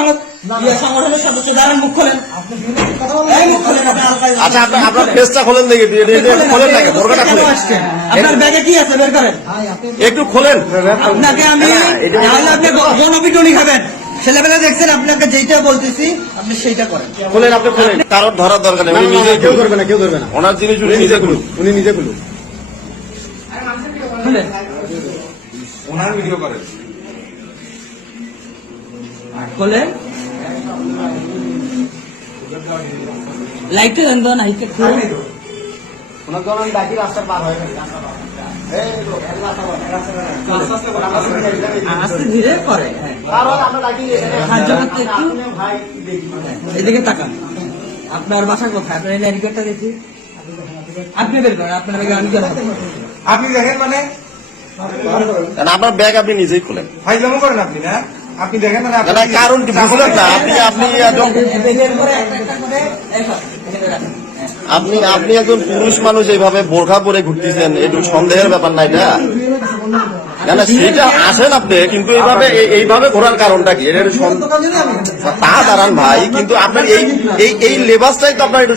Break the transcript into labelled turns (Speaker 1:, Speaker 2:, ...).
Speaker 1: ইয়ে সংগঠনের সদস্য দাঁড়ান মুখ খোলেন।
Speaker 2: আচ্ছা আপনার ফেসটা খোলেন দেখি এটা- এটা
Speaker 1: খোলেন,
Speaker 2: খোলেন নাকি? বোরকাটা খোলেন।
Speaker 1: আপনার ব্যাগে কি আছে? বের করেন।
Speaker 2: একটু খোলেন।
Speaker 1: আপনাকে আমি তাহলে আপনি গণপিটুনি খাবেন। ছেলেবেলা দেখছেন আপনাকে যেইটা বলতেছি আপনি সেইটা করেন।
Speaker 2: খোলেন আপনি খোলেন। কারোর ধরার দরকার নেই উনি নিজেই
Speaker 3: কেউ। করবে না কেউ করবে না।
Speaker 2: ওনার জিনিস উনি নিজে খুলুন।
Speaker 3: উনি নিজে খুলুন।
Speaker 4: ওনার ভিডিও করেন।
Speaker 1: খোলেন লাইটটা দেন করে হ্যাঁ। একটু এদিকে তাকান আপনার বাসা কোথায়? আপনার এই দেখি। আপনি বের করেন আপনার আগে আমি কেন
Speaker 4: আপনি দেখেন মানে?
Speaker 2: আপনার ব্যাগ আপনি নিজেই খোলেন।
Speaker 4: ফাইজলামো করেন আপনি না? আপনি দেখেন
Speaker 2: না,
Speaker 4: আপনি
Speaker 2: কারণ কি বুঝলেন না আপনি আপনি
Speaker 1: এখানে রাখেন।
Speaker 2: আপনি আপনি একজন পুরুষ মানুষ এইভাবে বোরখা পরে ঘুরতেছেন একটু সন্দেহের ব্যাপার না এটা না না সেটা আসেন আপনি কিন্তু এইভাবে এইভাবে ঘোরার কারণটা কি এটা তা দাঁড়ান ভাই কিন্তু আপনার এই এই এই লেবাসটাই তো আপনার একটু